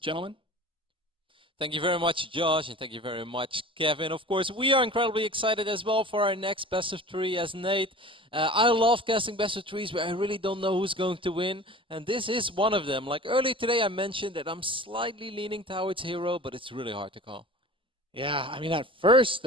Gentlemen? Thank you very much, Josh, and thank you very much, Kevin. Of course, we are incredibly excited as well for our next best of three as Nate. I love casting best of threes, but I really don't know who's going to win, and this is one of them. Like earlier today, I mentioned that I'm slightly leaning towards HerO, but it's really hard to call. Yeah, I mean, the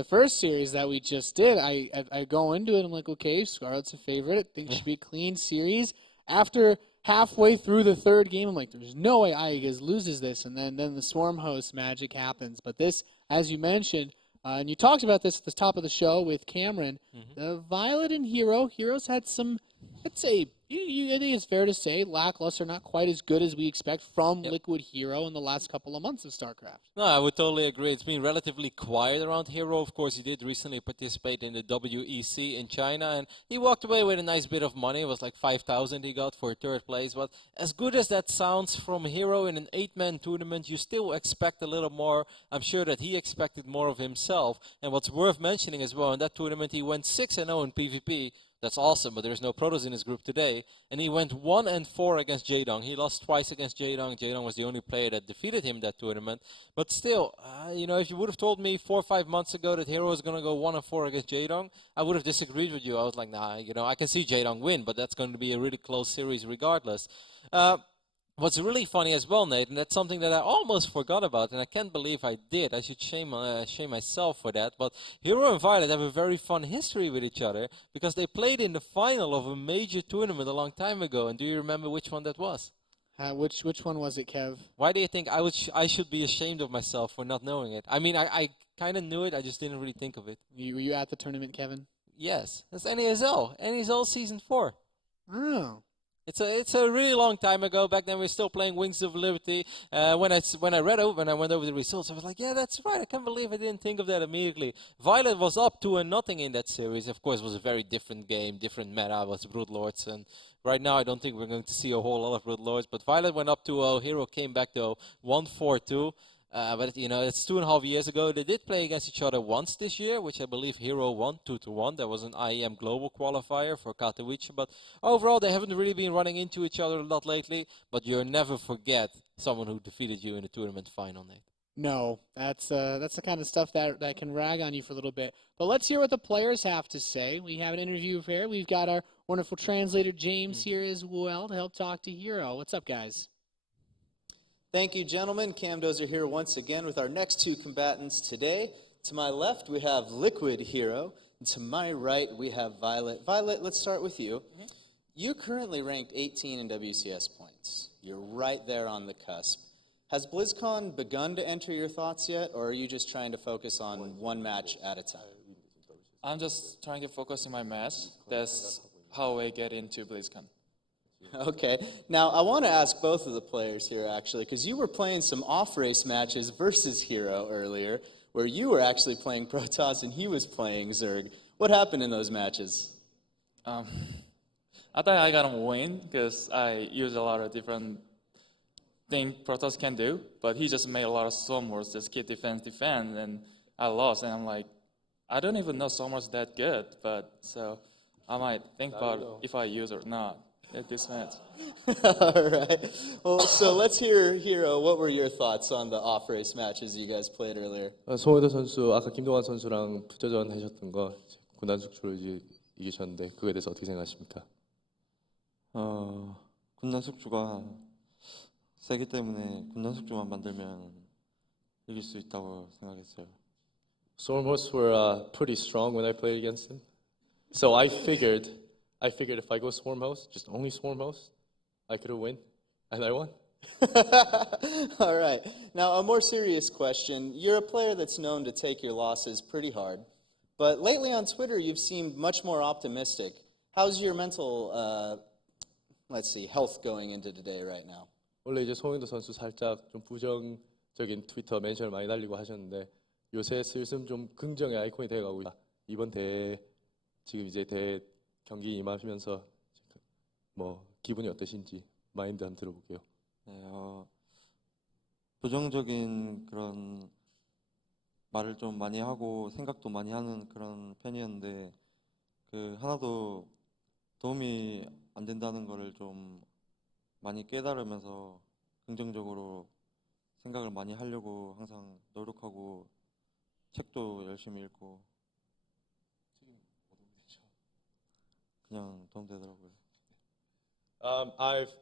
first series that we just did, I go into it, I'm like, okay, Scarlet's a favorite. I think it should be a clean series. After halfway through the third game, I'm like, there's no way Aigaz loses this, and then the Swarm host magic happens. But this, as you mentioned, and you talked about this at the top of the show with Cameron, the viOlet and HerO. HerO's had some, let's say, I think it's fair to say, lackluster, not quite as good as we expect from Yep. Liquid HerO in the last couple of months of StarCraft. No, I would totally agree. It's been relatively quiet around HerO. Of course, he did recently participate in the WEC in China, and he walked away with a nice bit of money. It was like 5,000 he got for third place. But as good as that sounds from HerO in an 8-man tournament, you still expect a little more. I'm sure that he expected more of himself. And what's worth mentioning as well, in that tournament, he went 6-0 in PvP. That's awesome, but there's no Protoss in his group today. And he went 1-4 against Jaedong. He lost twice against Jaedong. Jaedong was the only player that defeated him that tournament. But still, if you would have told me 4 or 5 months ago that HerO was going to go 1-4 against Jaedong, I would have disagreed with you. I was like, nah, I can see Jaedong win, but that's going to be a really close series regardless. What's really funny as well, Nate, and that's something that I almost forgot about, and I can't believe I did. I should shame myself for that. But HerO and viOlet have a very fun history with each other because they played in the final of a major tournament a long time ago. And do you remember which one that was? Which one was it, Kev? Why do you think I should be ashamed of myself for not knowing it? I mean, I kind of knew it. I just didn't really think of it. Were you at the tournament, Kevin? Yes, it's NASL Season 4. Oh. It's a really long time ago. Back then we were still playing Wings of Liberty. When I went over the results, I was like, yeah, that's right. I can't believe I didn't think of that immediately. viOlet was up 2-0 in that series. Of course, it was a very different game, different meta. It was Broodlords, and right now I don't think we're going to see a whole lot of Broodlords. But viOlet went up 2-0. HerO came back to 1-4-2. But it's 2.5 years ago. They did play against each other once this year, which I believe HerO won 2-1. That was an IEM global qualifier for Katowice. But overall, they haven't really been running into each other a lot lately. But you'll never forget someone who defeated you in the tournament final, Nate. No, that's the kind of stuff that can rag on you for a little bit. But let's hear what the players have to say. We have an interview here. We've got our wonderful translator James here as well to help talk to HerO. What's up, guys? Thank you, gentlemen. Cam Dozer here once again with our next two combatants today. To my left, we have Liquid HerO, and to my right, we have viOlet. viOlet, let's start with you. You're currently ranked 18 in WCS points. You're right there on the cusp. Has BlizzCon begun to enter your thoughts yet, or are you just trying to focus on one match at a time? I'm just trying to focus on my match. That's how I get into BlizzCon. Okay. Now, I want to ask both of the players here, actually, because you were playing some off-race matches versus HerO earlier, where you were actually playing Protoss and he was playing Zerg. What happened in those matches? I thought I got to win because I use a lot of different things Protoss can do, but he just made a lot of Somers, just keep defense, and I lost. And I'm like, I don't even know Somers that good, but so I might think about if I use or not at this match. All right. Well, so let's hear HerO. What were your thoughts on the off-race matches you guys played earlier? 송혜도 선수 아까 김동완 선수랑 부tö전 하셨던 거 군단 숙주로 이기셨는데 그거에 대해서 어떻게 생각하십니까? 군단 숙주가 세기 때문에 군단 숙주만 만들면 이길 수 있다고 생각했어요. Storm hosts were pretty strong when I played against him, so I figured if I go Swarm host, just only Swarm host, I could win, and I won. All right. Now, a more serious question. You're a player that's known to take your losses pretty hard, but lately on Twitter, you've seemed much more optimistic. How's your mental, health going into today right now? 원래 이제 송혜도 선수 살짝 좀 부정적인 트위터 멘션을 많이 날리고 하셨는데 요새 슬슬 좀 긍정의 아이콘이 되어가고 있다. 이번 대회 지금 이제 대회 경기 임하시면서 뭐 기분이 어떠신지 마인드 한번 들어볼게요. 네, 부정적인 그런 말을 좀 많이 하고 생각도 많이 하는 그런 편이었는데 그 하나도 도움이 안 된다는 거를 좀 많이 깨달으면서 긍정적으로 생각을 많이 하려고 항상 노력하고 책도 열심히 읽고 그냥 도움되더라고요. I've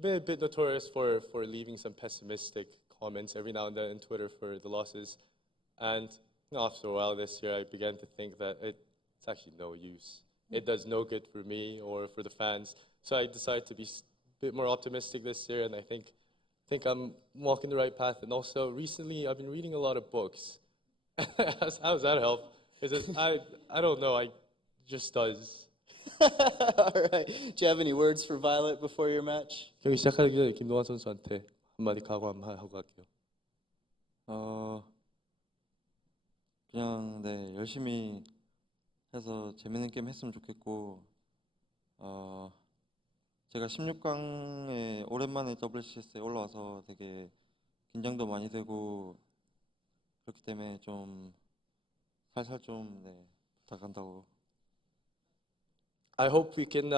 been a bit notorious for leaving some pessimistic comments every now and then on Twitter for the losses, and after a while this year, I began to think that it's actually no use. It does no good for me or for the fans. So I decided to be a bit more optimistic this year, and I think I'm walking the right path. And also, recently, I've been reading a lot of books. How does that help? I don't know. I just does. All right. Do you have any words for Violet before your match? 경기 시작하기 전에 김동완 선수한테 한마디 각오 한번 하고 갈게요. 그냥 네 열심히 해서 재밌는 게임 했으면 좋겠고 제가 16강에 오랜만에 WCS에 올라와서 되게 긴장도 많이 되고 그렇기 때문에 좀 살살 좀 네, 부탁한다고. I hope we can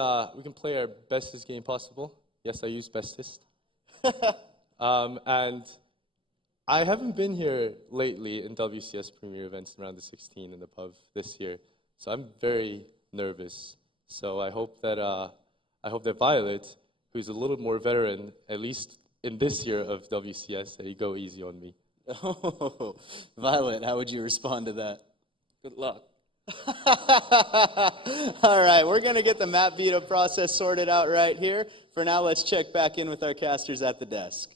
play our bestest game possible. Yes, I use bestest. And I haven't been here lately in WCS Premier events around the 16 and above this year, so I'm very nervous. So I hope that Violet, who's a little more veteran, at least in this year of WCS, that you go easy on me. Oh, Violet, how would you respond to that? Good luck. All right, we're going to get the map veto process sorted out right here. For now, let's check back in with our casters at the desk.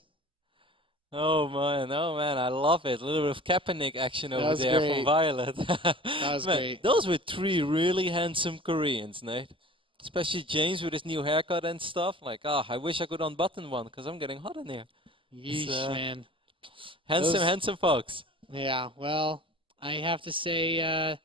Oh man, I love it. A little bit of Kaepernick action over was there great. from Violet. That was Man, great. those were three really handsome Koreans, Nate. Especially James with his new haircut and stuff. Like, I wish I could unbutton one because I'm getting hot in here. Yeesh, man. Handsome folks. Yeah, well, I have to say, out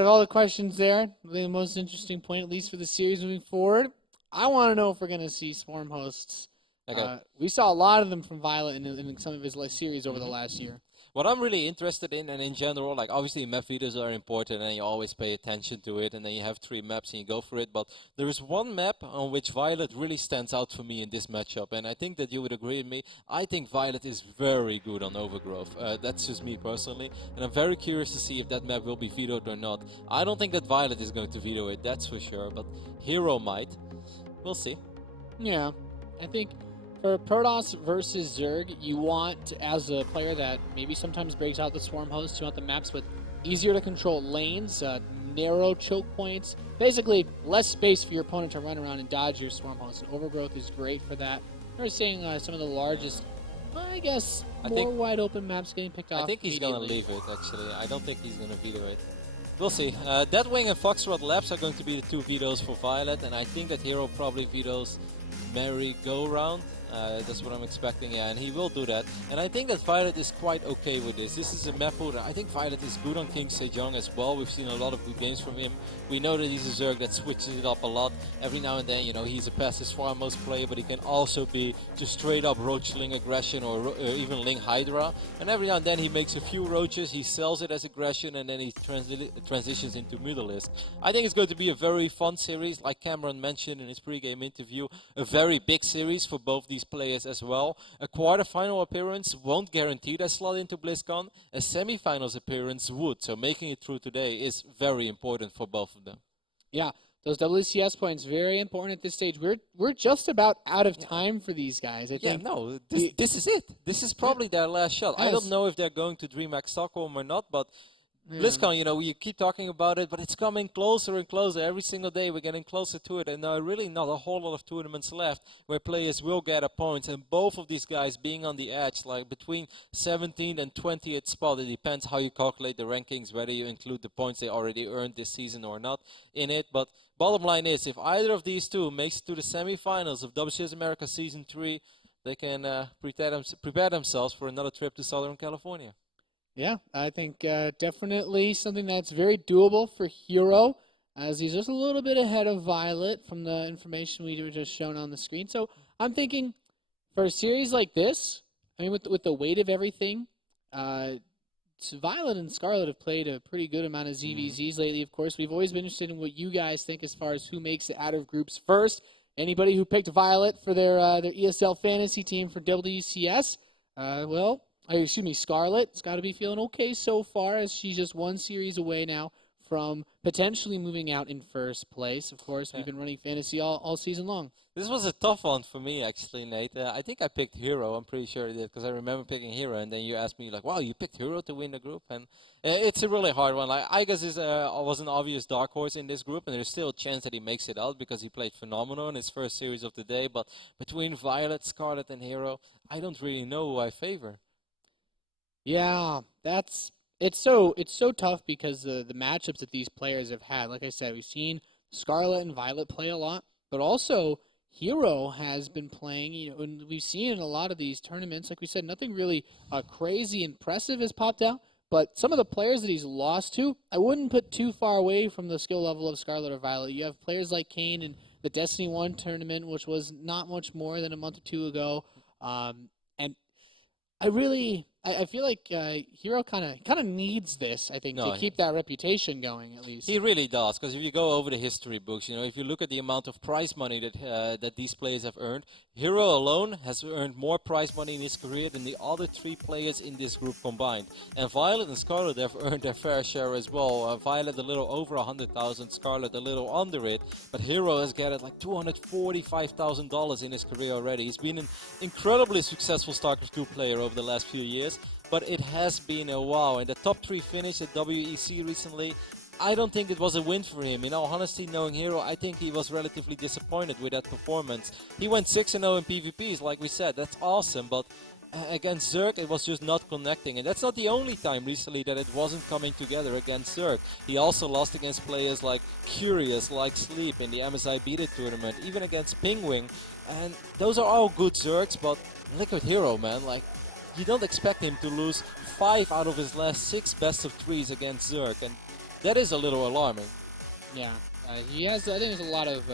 of all the questions there, the most interesting point, at least for the series moving forward, I want to know if we're going to see Swarm hosts. Okay. We saw a lot of them from Violet in some of his series over the last year. What I'm really interested in, and in general, like obviously map videos are important and you always pay attention to it, and then you have 3 maps and you go for it, but there is one map on which Violet really stands out for me in this matchup, and I think that you would agree with me. I think Violet is very good on Overgrowth. That's just me personally, and I'm very curious to see if that map will be vetoed or not. I don't think that Violet is going to veto it, that's for sure, but HerO might. We'll see. Yeah, I think for Protoss versus Zerg, you want, as a player that maybe sometimes breaks out the Swarm host, you want the maps with easier to control lanes, narrow choke points, basically less space for your opponent to run around and dodge your Swarm host. And Overgrowth is great for that. We're seeing some of the largest, I guess, more wide open maps getting picked off. I think he's going to leave it, actually. I don't think he's going to veto it. We'll see. Deathwing and Foxtrot Labs are going to be the 2 vetoes for Violet, and I think that HerO probably vetoes Merry-Go-Round. That's what I'm expecting, yeah, and he will do that. And I think that Violet is quite okay with this. This is a map that I think Violet is good on King Sejong as well. We've seen a lot of good games from him. We know that he's a Zerg that switches it up a lot. Every now and then, you know, he's a passive foremost player, but he can also be just straight up Roach-Ling aggression or even Ling Hydra. And every now and then he makes a few Roaches, he sells it as aggression, and then he transitions into Mutalisk. I think it's going to be a very fun series, like Cameron mentioned in his pre-game interview. A very big series for both these players as well. A quarterfinal appearance won't guarantee that slot into BlizzCon. A semifinals appearance would. So making it through today is very important for both of them. Yeah, those WCS points, very important at this stage. We're just about out of time for these guys. I think. Yeah, no, this is it. This is probably their last shot. I don't Yes. know if they're going to DreamHack Stockholm or not, but BlizzCon, you know, we keep talking about it, but it's coming closer and closer. Every single day we're getting closer to it, and there are really not a whole lot of tournaments left where players will gather points, and both of these guys being on the edge, like between 17th and 20th spot. It depends how you calculate the rankings, whether you include the points they already earned this season or not in it. But bottom line is, if either of these two makes it to the semifinals of WCS America Season 3, they can prepare themselves for another trip to Southern California. Yeah, I think definitely something that's very doable for HerO, as he's just a little bit ahead of Violet from the information we were just shown on the screen. So I'm thinking for a series like this, I mean, with the weight of everything, Violet and Scarlet have played a pretty good amount of ZVZs lately. Of course, we've always been interested in what you guys think as far as who makes it out of groups first. Anybody who picked Violet for their ESL fantasy team for WCS, Scarlett's got to be feeling okay so far, as she's just one series away now from potentially moving out in first place. Of course, we've been running fantasy all season long. This was a tough one for me, actually, Nate. I think I picked HerO. I'm pretty sure I did, because I remember picking HerO, and then you asked me, like, wow, you picked HerO to win the group? And it's a really hard one. Like, I guess was an obvious dark horse in this group, and there's still a chance that he makes it out because he played phenomenal in his first series of the day. But between viOlet, Scarlet, and HerO, I don't really know who I favor. Yeah, it's so tough because the matchups that these players have had. Like I said, we've seen Scarlet and viOlet play a lot, but also HerO has been playing. And we've seen in a lot of these tournaments, like we said, nothing really crazy impressive has popped out. But some of the players that he's lost to, I wouldn't put too far away from the skill level of Scarlet or viOlet. You have players like Kane in the Destiny 1 tournament, which was not much more than a month or two ago. And I feel like HerO kind of needs this, I think, to keep that reputation going, at least. He really does, because if you go over the history books, if you look at the amount of prize money that these players have earned, HerO alone has earned more prize money in his career than the other 3 players in this group combined. And viOlet and Scarlet have earned their fair share as well. viOlet a little over 100,000, Scarlet a little under it, but HerO has gathered like $245,000 in his career already. He's been an incredibly successful StarCraft 2 player over the last few years. But it has been a while. And the top 3 finish at WEC recently, I don't think it was a win for him. In all honesty, knowing HerO, I think he was relatively disappointed with that performance. He went 6-0 in PvPs, like we said. That's awesome, but against Zerg, it was just not connecting. And that's not the only time recently that it wasn't coming together against Zerg. He also lost against players like Curious, like Sleep in the MSI Beat It tournament, even against Pingwing. And those are all good Zergs, but Liquid HerO, man, like, you don't expect him to lose 5 out of his last 6 best of 3s against Zerg, and that is a little alarming. Yeah, he has. I think there's a lot of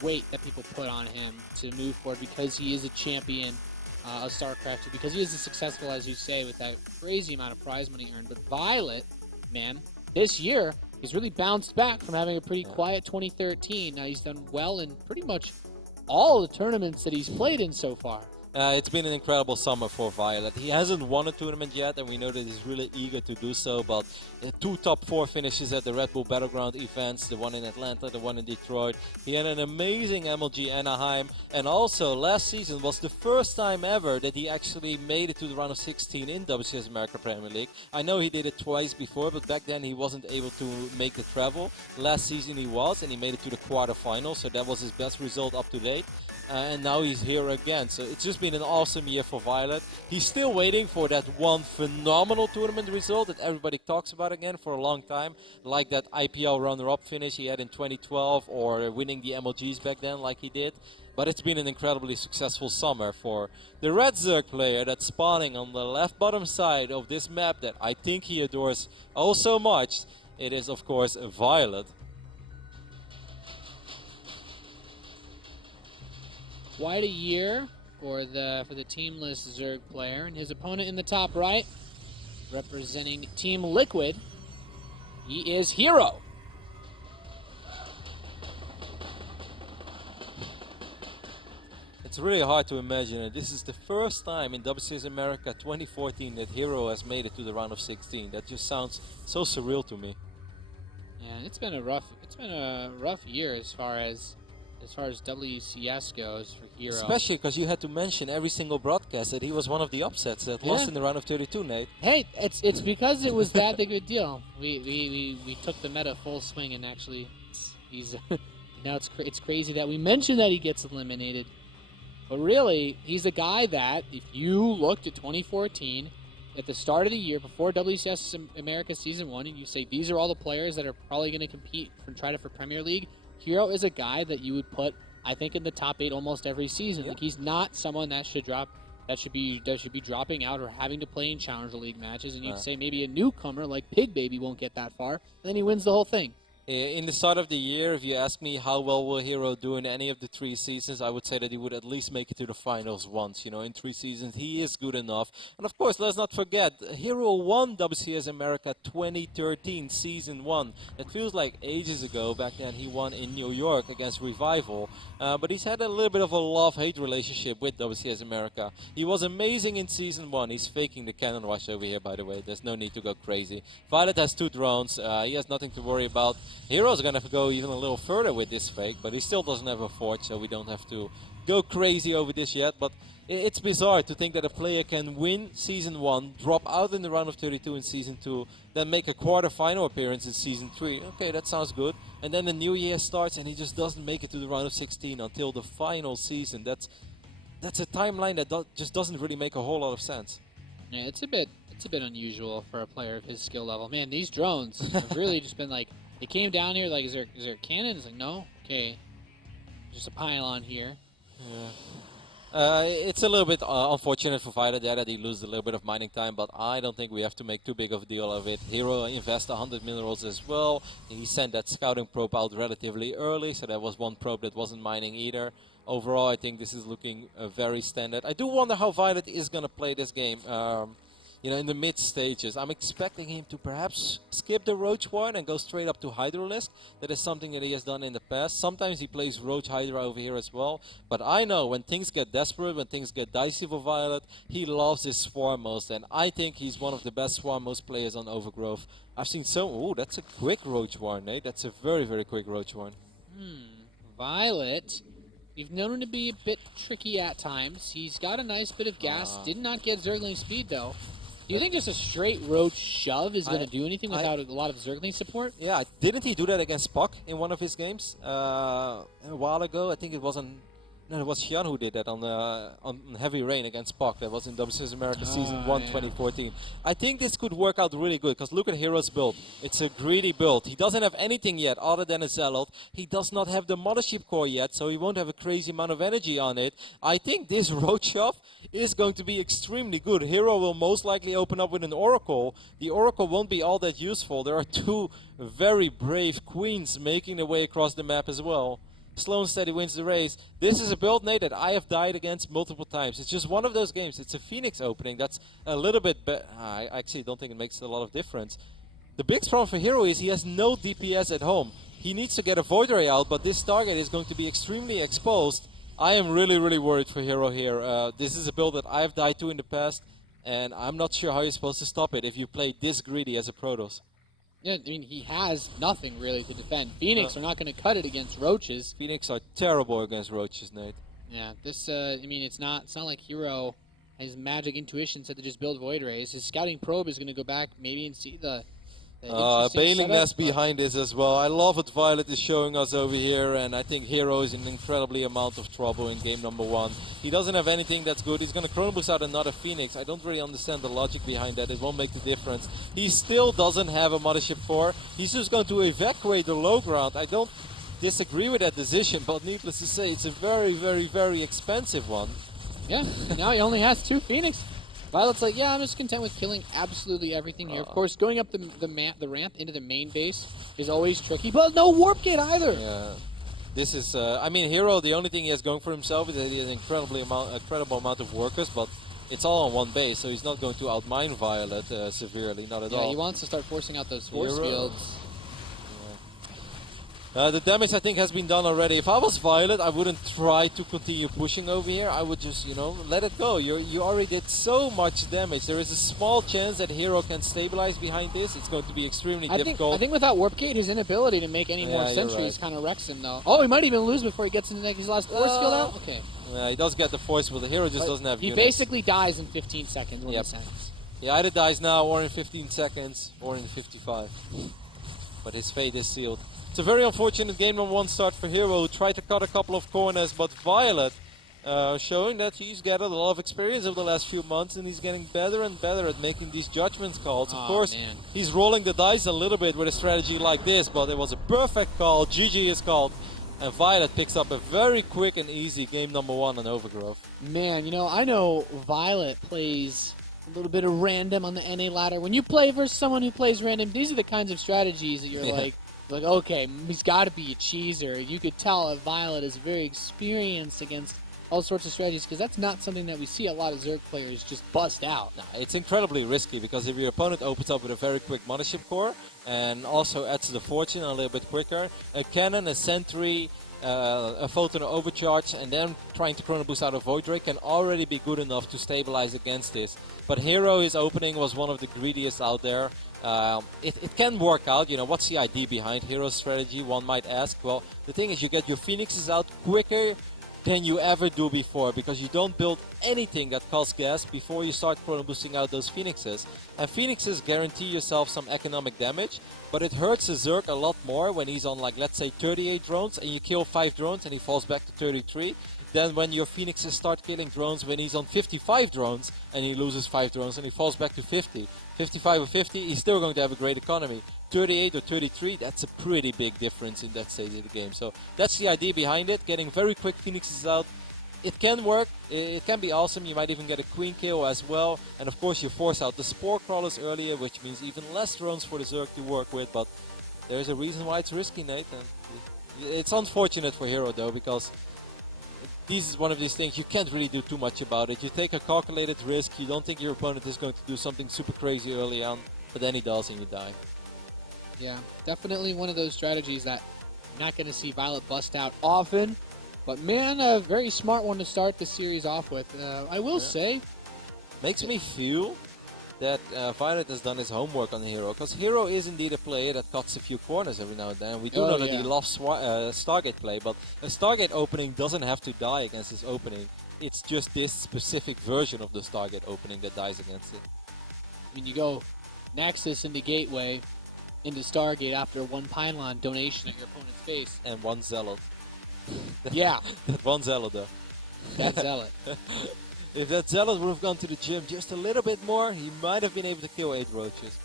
weight that people put on him to move forward because he is a champion of StarCraft, because he is as successful, as you say, with that crazy amount of prize money earned. But viOlet, man, this year he's really bounced back from having a pretty quiet 2013. Now he's done well in pretty much all the tournaments that he's played in so far. It's been an incredible summer for viOlet. He hasn't won a tournament yet, and we know that he's really eager to do so, but 2 top 4 finishes at the Red Bull Battleground events, the one in Atlanta, the one in Detroit. He had an amazing MLG Anaheim, and also last season was the first time ever that he actually made it to the round of 16 in WCS America Premier League. I know he did it twice before, but back then he wasn't able to make the travel. Last season he was, and he made it to the quarterfinals, so that was his best result up to date. And now he's here again, so it's just been an awesome year for viOlet. He's still waiting for that one phenomenal tournament result that everybody talks about again for a long time, like that IPL runner-up finish he had in 2012, or winning the MLGs back then like he did. But it's been an incredibly successful summer for the Red Zerg player that's spawning on the left bottom side of this map that I think he adores oh so much. It is, of course, viOlet. Quite a year for the teamless Zerg player, and his opponent in the top right, representing Team Liquid, he is HerO. It's really hard to imagine it. This is the first time in WCS America 2014 that HerO has made it to the round of 16. That just sounds so surreal to me. Yeah, it's been a rough year as far as WCS goes for HerO. Especially because you had to mention every single broadcast that he was one of the upsets that lost in the round of 32, Nate. Hey, it's because it was that big of a deal. We took the meta full swing, and actually, he's now it's crazy that we mentioned that he gets eliminated, but really he's a guy that if you looked at 2014 at the start of the year before WCS America Season 1, and you say these are all the players that are probably going to compete for Premier League, HerO is a guy that you would put, I think, in the top 8 almost every season. Yep. Like, he's not someone that should be dropping out or having to play in Challenger League matches. And you'd say maybe a newcomer like Pig Baby won't get that far, and then he wins the whole thing. In the start of the year, if you ask me how well will HerO do in any of the 3 seasons, I would say that he would at least make it to the finals once. You know, in 3 seasons, he is good enough. And of course, let's not forget, HerO won WCS America 2013, Season 1. It feels like ages ago. Back then, he won in New York against Revival. But he's had a little bit of a love-hate relationship with WCS America. He was amazing in Season 1. He's faking the cannon rush over here, by the way. There's no need to go crazy. viOlet has 2 drones. He has nothing to worry about. HerO's going to go even a little further with this fake, but he still doesn't have a forge, so we don't have to go crazy over this yet. But it's bizarre to think that a player can win Season 1, drop out in the round of 32 in Season 2, then make a quarter-final appearance in Season 3. Okay, that sounds good. And then the new year starts and he just doesn't make it to the round of 16 until the final season. That's a timeline that just doesn't really make a whole lot of sense. Yeah, it's a bit unusual for a player of his skill level. Man, these drones have really just been like, they came down here like, is there a cannon? It's like, no? Okay. Just a pylon here. It's a little bit unfortunate for viOlet there that he loses a little bit of mining time, but I don't think we have to make too big of a deal of it. HerO invests 100 minerals as well. He sent that scouting probe out relatively early, so there was one probe that wasn't mining either. Overall, I think this is looking very standard. I do wonder how viOlet is going to play this game. You know, in the mid stages, I'm expecting him to perhaps skip the Roach one and go straight up to Hydralisk. That is something that he has done in the past. Sometimes he plays Roach Hydra over here as well. But I know when things get desperate, when things get dicey for viOlet, he loves his Swarm most. And I think he's one of the best Swarm most players on Overgrowth. I've seen so... Ooh, that's a quick Roach one, eh? That's a very, very quick Roach one. viOlet, we've known him to be a bit tricky at times. He's got a nice bit of gas. Did not get Zergling speed, though. Do you think just a straight Roach shove is going to do anything without a lot of Zergling support? Yeah, didn't he do that against Puck in one of his games a while ago? I think it was no, it was Xian who did that on Heavy Rain against Puck. That was in WCS America Season 1, 2014. I think this could work out really good, because look at HerO's build. It's a greedy build. He doesn't have anything yet other than a Zealot. He does not have the Mothership Core yet, so he won't have a crazy amount of energy on it. I think this Roach shove is going to be extremely good. HerO will most likely open up with an Oracle. The Oracle won't be all that useful. There are 2 very brave queens making their way across the map as well. Slow and steady wins the race. This is a build, Nate, that I have died against multiple times. It's just one of those games. It's a Phoenix opening. That's a little bit... I actually don't think it makes a lot of difference. The big problem for HerO is he has no DPS at home. He needs to get a Void Ray out, but this target is going to be extremely exposed. I am really, really worried for HerO here. This is a build that I've died to in the past, and I'm not sure how you're supposed to stop it if you play this greedy as a Protoss. Yeah, I mean, he has nothing really to defend. Phoenix are not going to cut it against Roaches. Phoenix are terrible against Roaches, Nate. Yeah, this, I mean, it's not like HerO has magic intuition said to just build Void Rays. His scouting probe is going to go back maybe and see the Bailing Nest behind this as well. I love what viOlet is showing us over here, and I think HerO is in incredibly amount of trouble in game number 1. He doesn't have anything that's good. He's going to Chrono Boost out another Phoenix. I don't really understand the logic behind that. It won't make the difference. He still doesn't have a Mothership Core. He's just going to evacuate the low ground. I don't disagree with that decision, but needless to say, it's a very, very, very expensive one. Yeah, now he only has 2 Phoenix. viOlet's like, yeah, I'm just content with killing absolutely everything here. Of course, going up the ramp into the main base is always tricky, but no Warp Gate either. Yeah, this is, I mean, HerO, the only thing he has going for himself is that he has an incredible amount of workers, but it's all on one base, so he's not going to outmine viOlet severely, not at all. Yeah, he wants to start forcing out those force fields. The damage, I think, has been done already. If I was viOlet, I wouldn't try to continue pushing over here. I would just, you know, let it go. You already did so much damage. There is a small chance that HerO can stabilize behind this. It's going to be extremely difficult. I think without Warp Gate, his inability to make any more sentries kind of wrecks him, though. Oh, he might even lose before he gets into his last force field out? Okay. Yeah, he does get the force field. The HerO just doesn't have units. He basically dies in 15 seconds when he sends. He either dies now or in 15 seconds or in 55. But his fate is sealed. It's a very unfortunate game number 1 start for HerO, who tried to cut a couple of corners, but viOlet showing that he's gathered a lot of experience over the last few months, and he's getting better and better at making these judgment calls. Of course, he's rolling the dice a little bit with a strategy like this, but it was a perfect call. GG is called, and viOlet picks up a very quick and easy game number 1 on Overgrowth. Man, you know, I know viOlet plays a little bit of random on the NA ladder. When you play versus someone who plays random, these are the kinds of strategies that you're like, Like, okay, he's got to be a cheeser. You could tell that viOlet is very experienced against all sorts of strategies because that's not something that we see a lot of Zerg players just bust out. Nah, it's incredibly risky because if your opponent opens up with a very quick Mothership Core and also adds the Fortune a little bit quicker, a Cannon, a Sentry, a Photon Overcharge, and then trying to Chrono Boost out of Void Ray can already be good enough to stabilize against this. But HerO, his opening was one of the greediest out there. It can work out. You know, what's the idea behind HerO's strategy, one might ask? Well, the thing is you get your Phoenixes out quicker than you ever do before because you don't build anything that costs gas before you start chrono boosting out those Phoenixes. And Phoenixes guarantee yourself some economic damage, but it hurts the Zerg a lot more when he's on, like, let's say 38 drones and you kill 5 drones and he falls back to 33 than when your Phoenixes start killing drones when he's on 55 drones and he loses 5 drones and he falls back to 50. 55 or 50, he's still going to have a great economy. 38 or 33, that's a pretty big difference in that stage of the game. So that's the idea behind it, getting very quick Phoenixes out. It can work, it can be awesome, you might even get a queen kill as well. And of course you force out the Spore Crawlers earlier, which means even less drones for the Zerg to work with, but there's a reason why it's risky, Nate. And it's unfortunate for HerO though, because this is one of these things you can't really do too much about it. You take a calculated risk, you don't think your opponent is going to do something super crazy early on, but then he does and you die. Yeah, definitely one of those strategies that you're not going to see viOlet bust out often. But man, a very smart one to start the series off with. I will say. Makes me feel that viOlet has done his homework on HerO, because HerO is indeed a player that cuts a few corners every now and then. We do know that he loves Stargate play, but a Stargate opening doesn't have to die against his opening. It's just this specific version of the Stargate opening that dies against it. I mean, you go Nexus into Gateway, into Stargate after one pylon donation at your opponent's face. And one Zealot. Yeah. That one Zealot, though. That Zealot. If that Zealot would have gone to the gym just a little bit more, he might have been able to kill 8 roaches.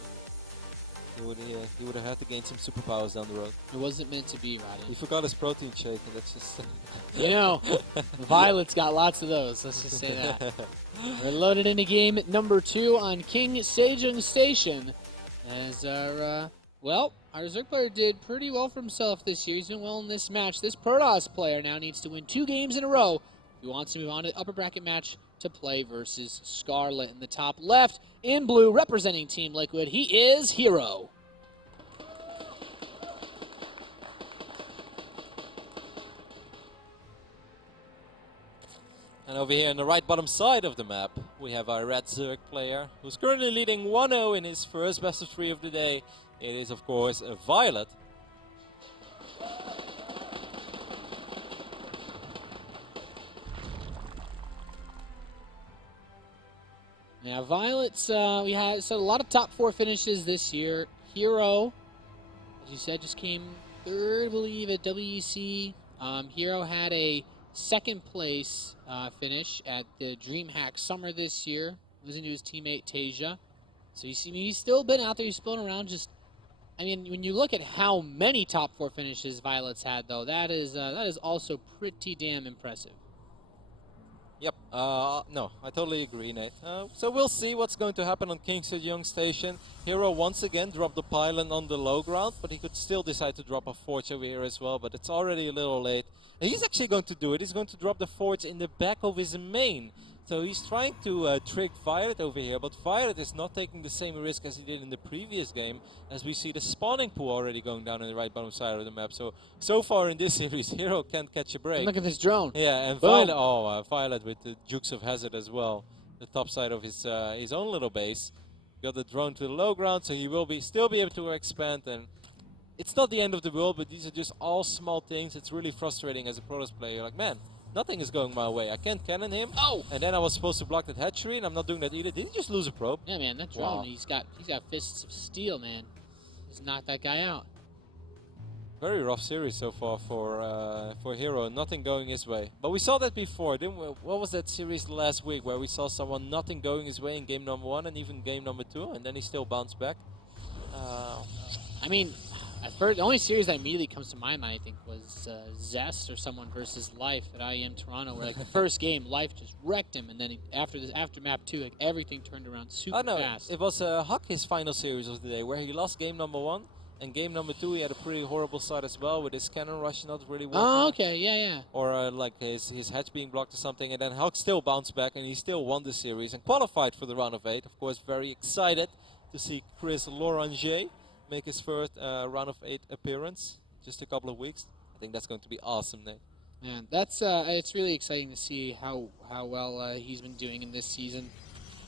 But he would have had to gain some superpowers down the road. It wasn't meant to be, Roddy. He forgot his protein shake, and that's just... You know, viOlet's got lots of those. Let's just say that. We're loaded into game number 2 on King Sejong Station. As our, our Zerg player did pretty well for himself this year. He's doing well in this match. This Protoss player now needs to win 2 games in a row if he wants to move on to the upper bracket match to play versus Scarlet. In the top left, in blue, representing Team Liquid, he is HerO. And over here on the right bottom side of the map, we have our red Zerg player, who's currently leading 1-0 in his first best of 3 of the day. It is, of course, a viOlet. Yeah, viOlet's, we had a lot of top 4 finishes this year. HerO, as you said, just came third, I believe, at WEC. HerO had a second place finish at the DreamHack Summer this year, losing to his teammate Tasia. So you see, he's still been out there, he's spilling around. Just, I mean, when you look at how many top 4 finishes viOlet's had, though, that is also pretty damn impressive. Yep, no, I totally agree, Nate. So we'll see what's going to happen on King Sejong Station. HerO once again dropped the pylon on the low ground, but he could still decide to drop a forge over here as well, but it's already a little late. And he's actually going to do it. He's going to drop the forge in the back of his main. So he's trying to trick viOlet over here, but viOlet is not taking the same risk as he did in the previous game, as we see the spawning pool already going down in the right bottom side of the map. So far in this series, HerO can't catch a break. Look at this drone. Yeah, and Boom. viOlet with the Dukes of Hazzard as well. The top side of his own little base. Got the drone to the low ground, so he will still be able to expand. And it's not the end of the world, but these are just all small things. It's really frustrating as a Protoss player. You're like, man, nothing is going my way. I can't cannon him. Oh! And then I was supposed to block that hatchery, and I'm not doing that either. Did he just lose a probe? Yeah, man, that drone, Wow. he's got fists of steel, man. He's knocked that guy out. Very rough series so far for HerO. Nothing going his way. But we saw that before, didn't we? What was that series last week where we saw someone nothing going his way in game number 1 and even game number 2, and then he still bounced back? I mean, at first, the only series that immediately comes to my mind, I think, was Zest or someone versus Life at IEM Toronto, where like the first game, Life just wrecked him, and then after map 2, like everything turned around super fast. It was Huck, his final series of the day, where he lost game number 1, And game number 2, he had a pretty horrible start as well with his cannon rush not really working. Oh, okay, yeah. Or like his hatch being blocked or something. And then Hulk still bounced back and he still won the series and qualified for the round of 8. Of course, very excited to see Chris Loranger make his first round of 8 appearance. Just a couple of weeks. I think that's going to be awesome, Nate. Man, that's it's really exciting to see how well he's been doing in this season.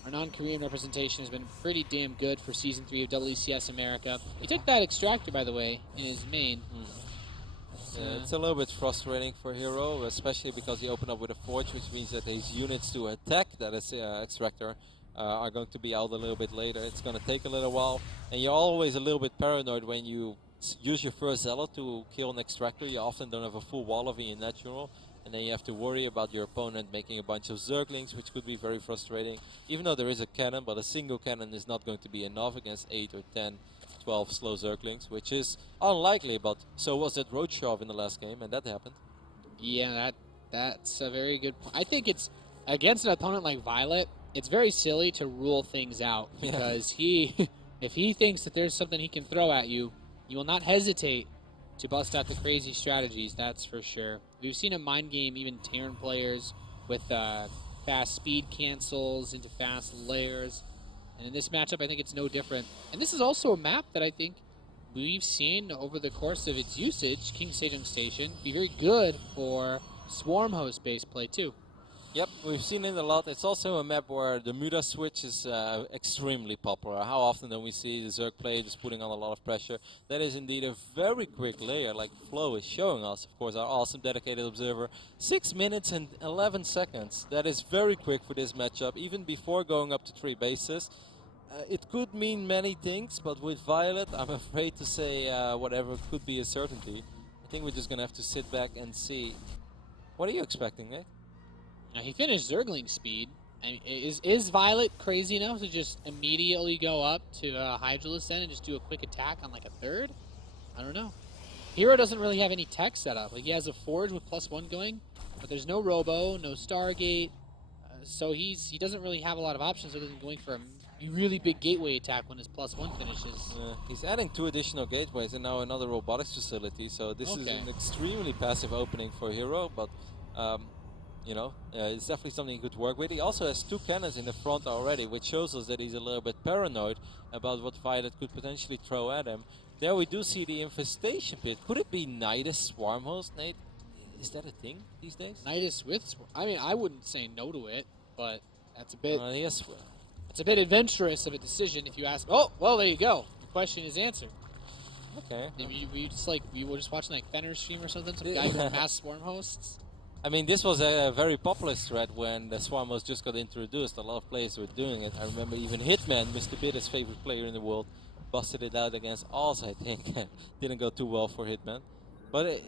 Our non-Korean representation has been pretty damn good for Season 3 of WCS America. He took that extractor, by the way, in his main. It's a little bit frustrating for HerO, especially because he opened up with a Forge, which means that his units to attack that is extractor are going to be out a little bit later. It's going to take a little while, and you're always a little bit paranoid when you use your first Zealot to kill an extractor. You often don't have a full wall of in natural. And then you have to worry about your opponent making a bunch of Zerglings, which could be very frustrating. Even though there is a cannon, but a single cannon is not going to be enough against 8 or 10, 12 slow Zerglings, which is unlikely, but so was that Ro16 in the last game, and that happened. Yeah, that's a very good point. I think it's, against an opponent like viOlet, it's very silly to rule things out, because if he thinks that there's something he can throw at you, you will not hesitate to bust out the crazy strategies, that's for sure. We've seen a mind game even Terran players with fast speed cancels into fast layers. And in this matchup, I think it's no different. And this is also a map that I think we've seen over the course of its usage, King Sejong Station, be very good for Swarm host based play too. Yep, we've seen it a lot. It's also a map where the Muda switch is extremely popular. How often do we see the Zerg player just putting on a lot of pressure? That is indeed a very quick layer, like Flo is showing us. Of course, our awesome dedicated observer. 6 minutes and 11 seconds. That is very quick for this matchup, even before going up to 3 bases. It could mean many things, but with viOlet, I'm afraid to say whatever could be a certainty. I think we're just going to have to sit back and see. What are you expecting, Nick? Now, he finished Zergling speed. I mean, is viOlet crazy enough to just immediately go up to Hydralisk then and just do a quick attack on like a third? I don't know. HerO doesn't really have any tech set up. Like, he has a Forge with +1 going, but there's no Robo, no Stargate, so he doesn't really have a lot of options other than going for a really big gateway attack when his +1 finishes. He's adding 2 additional gateways and now another robotics facility, so this is an extremely passive opening for HerO, but you know, it's definitely something he could work with. He also has 2 cannons in the front already, which shows us that he's a little bit paranoid about what viOlet could potentially throw at him. There we do see the infestation pit. Could it be Nidus Swarm host, Nate? Is that a thing these days? Nidus with Swarm? I mean, I wouldn't say no to it, but that's a bit... Yes. It's a bit adventurous of a decision if you ask. Oh, well, there you go. The question is answered. Okay. We were just watching like Fenner's stream or something. Some guy who mass Swarm hosts. I mean, this was a very popular thread when the Swarm host just got introduced. A lot of players were doing it. I remember even Hitman, Mr. Bitter's favorite player in the world, busted it out against Oz, I think. Didn't go too well for Hitman. But,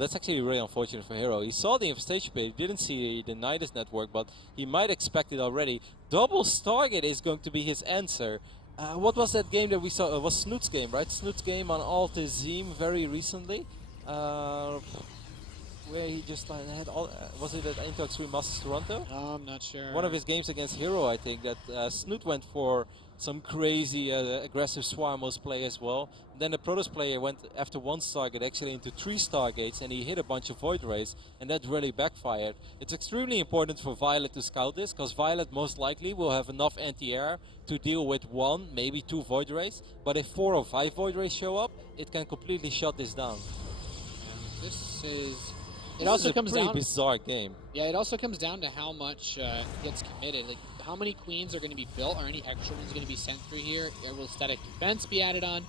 that's actually really unfortunate for HerO. He saw the infestation pit, he didn't see the Nidus network, but he might expect it already. Double Stargate is going to be his answer. What was that game that we saw? It was Snoot's game, right? Snoot's game on Altazim very recently. Where he just had all... was it at Intox Remasters Toronto? I'm not sure. One of his games against HerO, I think, that Snoot went for some crazy aggressive Swarm host play as well. Then the Protoss player went after 1 Stargate actually into 3 Stargates, and he hit a bunch of Void Rays, and that really backfired. It's extremely important for viOlet to scout this, because viOlet most likely will have enough anti-air to deal with 1, maybe 2 Void Rays, but if 4 or 5 Void Rays show up, it can completely shut this down. Yeah, this is... It also comes down... Pretty bizarre game. Yeah, it also comes down to how much gets committed. Like, how many queens are going to be built? Are any extra ones going to be sent through here? Will static defense be added on?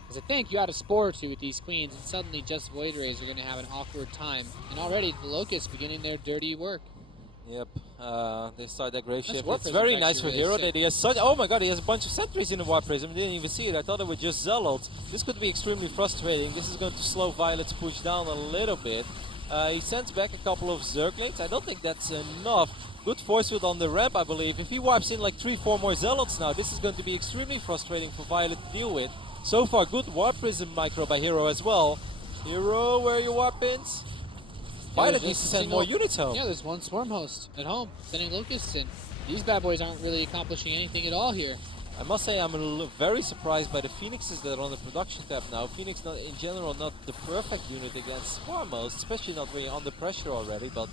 Because I think you add a Spore or 2 with these queens, and suddenly just Void Rays are going to have an awkward time. And already, the Locusts beginning their dirty work. Yep, they start that grave shift. Warp It's very Prism nice for actually HerO really that he has such... Oh my god, he has a bunch of sentries in the Warp Prism. I didn't even see it. I thought it was just Zealots. This could be extremely frustrating. This is going to slow viOlet's push down a little bit. He sends back a couple of Zerglings. I don't think that's enough. Good force field on the ramp, I believe. If he wipes in like 3-4 more Zealots now, this is going to be extremely frustrating for viOlet to deal with. So far, good Warp Prism micro by HerO as well. HerO, where are your Warp Pins? viOlet needs to send more units home. Yeah, there's 1 Swarm host at home, sending Locusts in. These bad boys aren't really accomplishing anything at all here. I must say I'm very surprised by the Phoenixes that are on the production tab now. Phoenix, not, in general, not the perfect unit against Swarmos, especially not when you're under pressure already, but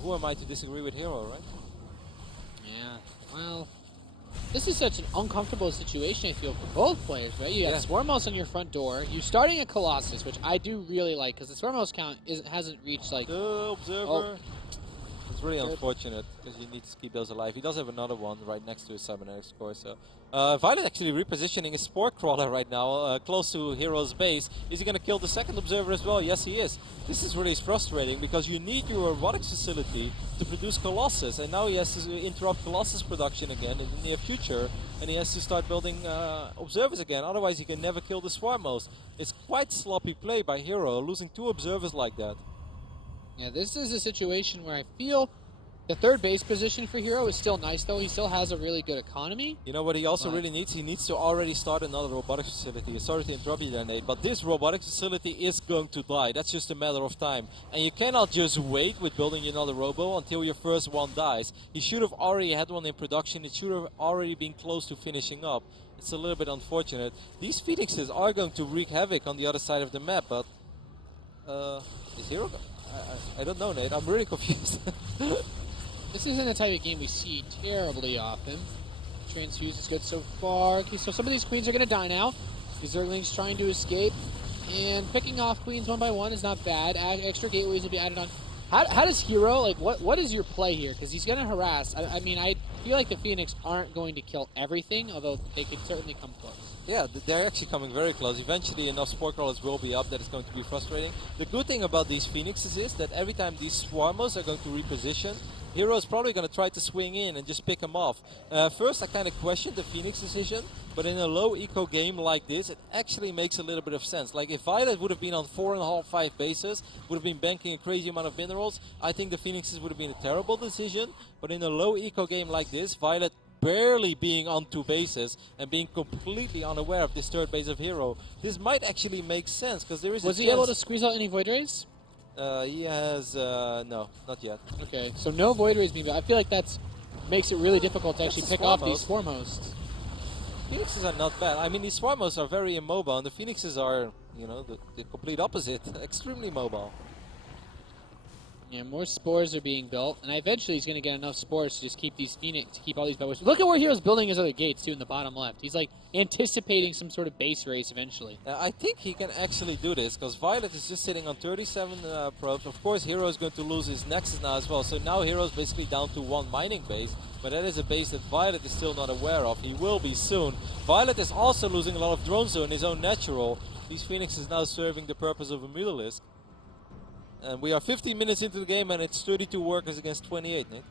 who am I to disagree with HerO, right? Yeah, well, this is such an uncomfortable situation, I feel, for both players, right? You have Swarmos on your front door. You're starting a Colossus, which I do really like, because the Swarmos count hasn't reached, like... Observer. Oh. It's really unfortunate, because you need to keep those alive. He does have another one right next to his Summoner, of course. So. viOlet actually repositioning his Spore Crawler right now, close to HerO's base. Is he going to kill the second Observer as well? Yes, he is. This is really frustrating, because you need your robotics facility to produce Colossus, and now he has to interrupt Colossus production again in the near future, and he has to start building Observers again, otherwise he can never kill the Swarmos. It's quite sloppy play by HerO, losing 2 Observers like that. Yeah, this is a situation where I feel the third base position for HerO is still nice, though. He still has a really good economy. You know what he also really needs? He needs to already start another robotics facility. Sorry to interrupt you there, Nate, but this robotics facility is going to die. That's just a matter of time. And you cannot just wait with building another robo until your first one dies. He should have already had one in production. It should have already been close to finishing up. It's a little bit unfortunate. These Phoenixes are going to wreak havoc on the other side of the map, but... is HerO... I don't know, Nate. I'm really confused. This isn't a type of game we see terribly often. Transfuse is good so far. Okay, so some of these queens are going to die now. These Zerglings trying to escape. And picking off queens one by one is not bad. Extra gateways will be added on. How does HerO, like, what is your play here? Because he's going to harass. I mean, I feel like the Phoenix aren't going to kill everything, although they could certainly come close. Yeah, they're actually coming very close. Eventually enough Spore Crawlers will be up that it's going to be frustrating. The good thing about these Phoenixes is that every time these Swarmos are going to reposition, HerO is probably going to try to swing in and just pick them off. First, I kind of questioned the Phoenix decision, but in a low eco game like this, it actually makes a little bit of sense. Like if viOlet would have been on 4.5, 5 bases, would have been banking a crazy amount of minerals, I think the Phoenixes would have been a terrible decision. But in a low eco game like this, viOlet barely being on 2 bases and being completely unaware of this third base of HerO, this might actually make sense because there is. Was he able to squeeze out any Void Rays? He has no, not yet. Okay, so no Void Rays being built. I feel like that's makes it really difficult to actually pick off these Swarmos. Phoenixes are not bad. I mean, these Swarmos are very immobile, and the Phoenixes are, you know, the complete opposite, extremely mobile. Yeah, more spores are being built, and eventually he's going to get enough spores to just keep these Phoenix, to keep all these bubbles. Look at where HerO's building his other gates, too, in the bottom left. He's, like, anticipating some sort of base race eventually. I think he can actually do this, because viOlet is just sitting on 37 probes. Of course, HerO is going to lose his Nexus now as well, so now HerO is basically down to 1 mining base, but that is a base that viOlet is still not aware of. He will be soon. viOlet is also losing a lot of drone zone, his own natural. These Phoenix is now serving the purpose of a Mutalisk. And we are 15 minutes into the game, and it's 32 workers against 28, Nick.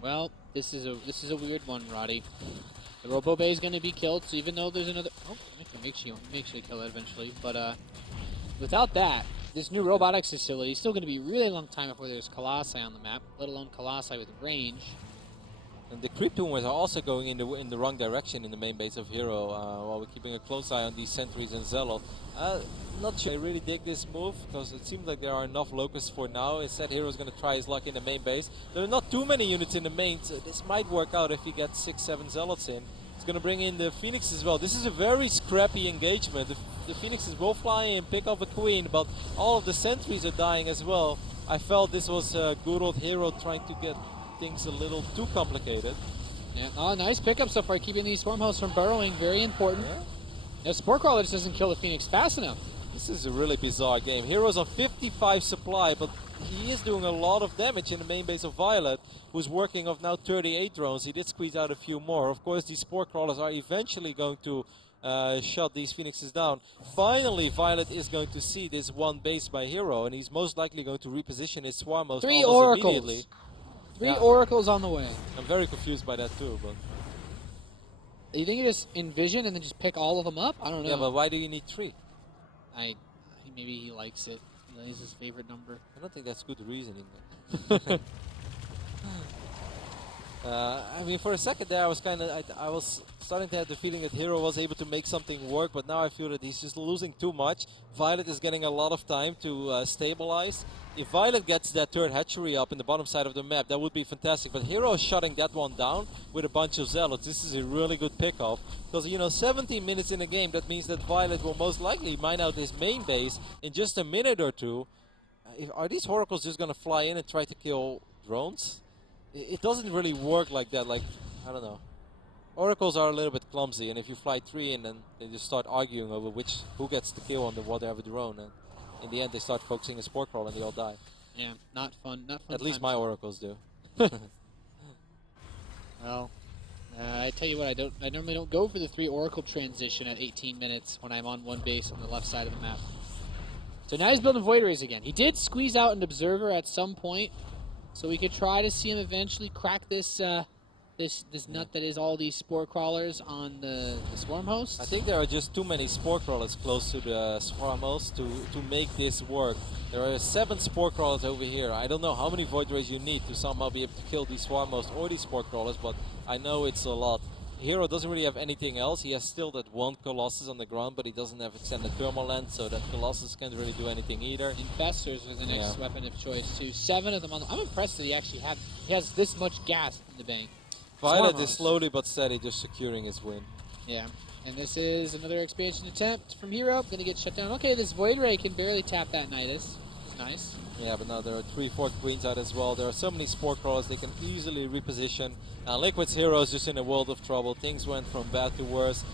Well, this is a weird one, Roddy. The Robo Bay is going to be killed, so even though there's another... Oh, I can make sure you kill that eventually. But without that, this new robotics facility is still going to be a really long time before there's Colossi on the map, let alone Colossi with range. And the creep tumors are also going in the wrong direction in the main base of HerO, while we're keeping a close eye on these sentries and Zealot. Not sure I really dig this move, because it seems like there are enough locusts for now. Instead, HerO is going to try his luck in the main base. There are not too many units in the main, so this might work out if he gets 6-7 Zealots in. He's going to bring in the Phoenix as well. This is a very scrappy engagement. The Phoenixes will fly in, pick off a queen, but all of the sentries are dying as well. I felt this was good old HerO trying to get things a little too complicated. Yeah, oh, nice pickup so far, keeping these Swarmhosts from burrowing. Very important. Yeah. The Spore Crawler just doesn't kill the Phoenix fast enough. This is a really bizarre game. HerO's on 55 supply, but he is doing a lot of damage in the main base of viOlet, who's working off now 38 drones. He did squeeze out a few more. Of course, these Spore Crawlers are eventually going to shut these Phoenixes down. Finally, viOlet is going to see this one base by HerO, and he's most likely going to reposition his Swarmos 3 almost oracles. immediately. 3 oracles on the way. I'm very confused by that too, but... You think you just envision and then just pick all of them up? I don't know. Yeah, but why do you need 3? Maybe he likes it. That is his favorite number. I don't think that's good reasoning. I mean, for a second there, I was starting to have the feeling that HerO was able to make something work, but now I feel that he's just losing too much. viOlet is getting a lot of time to stabilize. If viOlet gets that third hatchery up in the bottom side of the map, that would be fantastic. But HerO is shutting that one down with a bunch of zealots. This is a really good pickoff because, you know, 17 minutes in a game, that means that viOlet will most likely mine out his main base in just a minute or two. Are these oracles just going to fly in and try to kill drones? It doesn't really work like that. Like, I don't know. Oracles are a little bit clumsy, and if you fly 3 in, then they just start arguing over who gets the kill on the whatever drone, and in the end they start focusing a spore crawl and they all die. Yeah, not fun. Not fun. At least my oracles do. Well, I tell you what, I normally don't go for the 3 oracle transition at 18 minutes when I'm on one base on the left side of the map. So now he's building Void Rays again. He did squeeze out an observer at some point, so we could try to see him eventually crack this this nut that is all these spore crawlers on the swarm host. I think there are just too many spore crawlers close to the swarm host to make this work. There are 7 spore crawlers over here. I don't know how many Void Rays you need to somehow be able to kill these swarm host or these spore crawlers, but I know it's a lot. HerO doesn't really have anything else. He has still that 1 Colossus on the ground, but he doesn't have extended thermal lens, so that Colossus can't really do anything either. Infestors was the next weapon of choice too. 7 of them on. I'm impressed that he actually has this much gas in the bank. viOlet is slowly but steady just securing his win. Yeah, and this is another expansion attempt from HerO. Gonna get shut down. Okay, this Void Ray can barely tap that Nidus. Nice. Yeah, but now there are 3-4 queens out as well. There are so many spore crawlers they can easily reposition. Liquid's HerO is just in a world of trouble. Things went from bad to worse.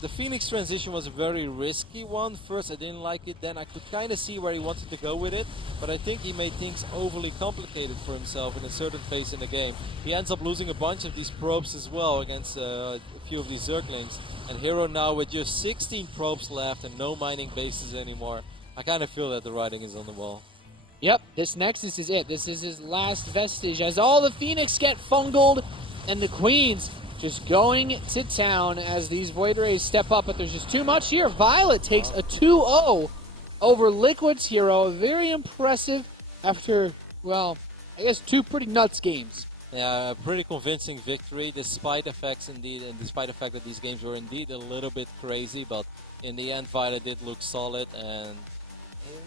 The Phoenix transition was a very risky one. First I didn't like it, then I could kind of see where he wanted to go with it, but I think he made things overly complicated for himself in a certain phase in the game. He ends up losing a bunch of these probes as well against a few of these Zerglings, and HerO now with just 16 probes left and no mining bases anymore. I kind of feel that the writing is on the wall. Yep, this Nexus is it. This is his last vestige as all the Phoenix get fungled and the Queens just going to town as these Void Rays step up, but there's just too much here. viOlet takes a 2-0 over Liquid's HerO. Very impressive after, well, I guess 2 pretty nuts games. Yeah, a pretty convincing victory, despite the facts indeed, and despite the fact that these games were indeed a little bit crazy, but in the end viOlet did look solid, and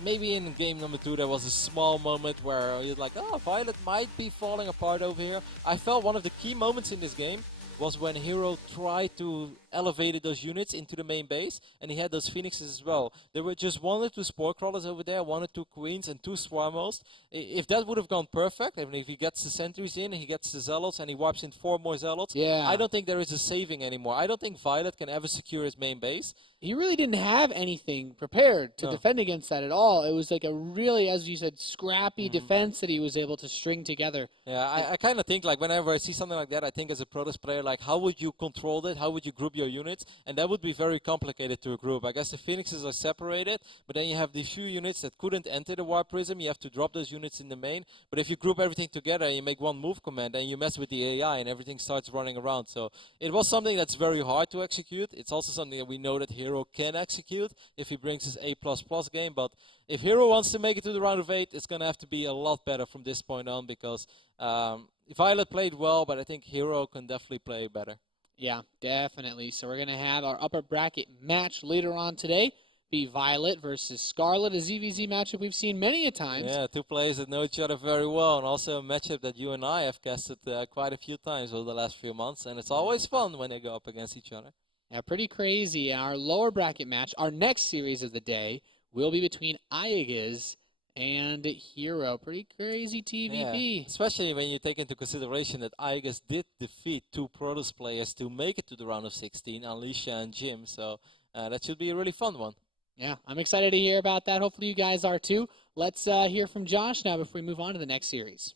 maybe in game number 2 there was a small moment where you're like, oh, viOlet might be falling apart over here. I felt one of the key moments in this game was when HerO tried to elevate those units into the main base, and he had those Phoenixes as well. There were just 1 or 2 Spore Crawlers over there, 1 or 2 Queens, and 2 Swarmos. If that would have gone perfect, even if he gets the Sentries in, he gets the Zealots, and he wipes in 4 more Zealots, I don't think there is a saving anymore. I don't think viOlet can ever secure his main base. He really didn't have anything prepared to defend against that at all. It was like a really, as you said, scrappy defense that he was able to string together. Yeah, I kind of think, like, whenever I see something like that, I think as a Protoss player, like, how would you control that? How would you group your units? And that would be very complicated to a group. I guess the Phoenixes are separated, but then you have these few units that couldn't enter the Warp Prism. You have to drop those units in the main. But if you group everything together and you make 1 move command, and you mess with the AI and everything starts running around. So it was something that's very hard to execute. It's also something that we know that HerO can execute if he brings his A++ game. But if HerO wants to make it to the round of 8, it's going to have to be a lot better from this point on, because viOlet played well, but I think HerO can definitely play better. Yeah, definitely. So we're going to have our upper bracket match later on today. Be viOlet versus Scarlet, a ZvZ matchup we've seen many a times. Yeah, 2 players that know each other very well, and also a matchup that you and I have casted quite a few times over the last few months, and it's always fun when they go up against each other. Yeah, pretty crazy. Our lower bracket match, our next series of the day, will be between Aegis and HerO. Pretty crazy TVP. Yeah, especially when you take into consideration that Aegis did defeat 2 Protoss players to make it to the round of 16, Alicia and Jim, so that should be a really fun one. Yeah, I'm excited to hear about that. Hopefully you guys are too. Let's hear from Josh now before we move on to the next series.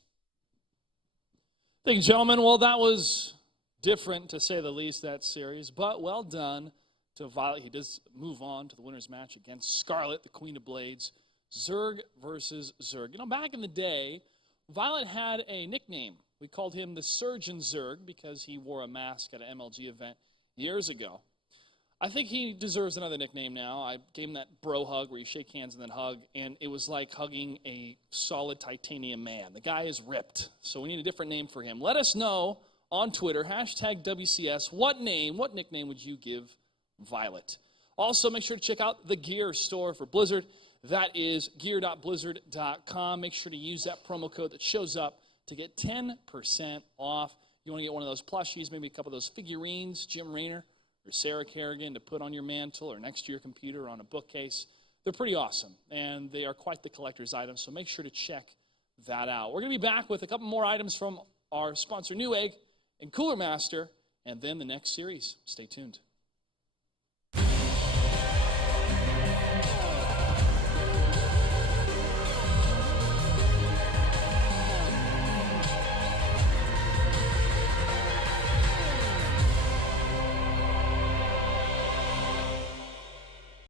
Thank you, gentlemen. Well, that was different, to say the least, that series, but well done to viOlet. He does move on to the winner's match against Scarlet, the Queen of Blades. Zerg versus Zerg. You know, back in the day, viOlet had a nickname. We called him the Surgeon Zerg because he wore a mask at an MLG event years ago. I think he deserves another nickname now. I gave him that bro hug where you shake hands and then hug, and it was like hugging a solid titanium man. The guy is ripped, so we need a different name for him. Let us know on Twitter, hashtag WCS. What nickname would you give viOlet? Also, make sure to check out the gear store for Blizzard. That is gear.blizzard.com. Make sure to use that promo code that shows up to get 10% off. You want to get one of those plushies, maybe a couple of those figurines, Jim Raynor or Sarah Kerrigan, to put on your mantle or next to your computer or on a bookcase. They're pretty awesome, and they are quite the collector's item, so make sure to check that out. We're going to be back with a couple more items from our sponsor Newegg and Cooler Master, and then the next series. Stay tuned.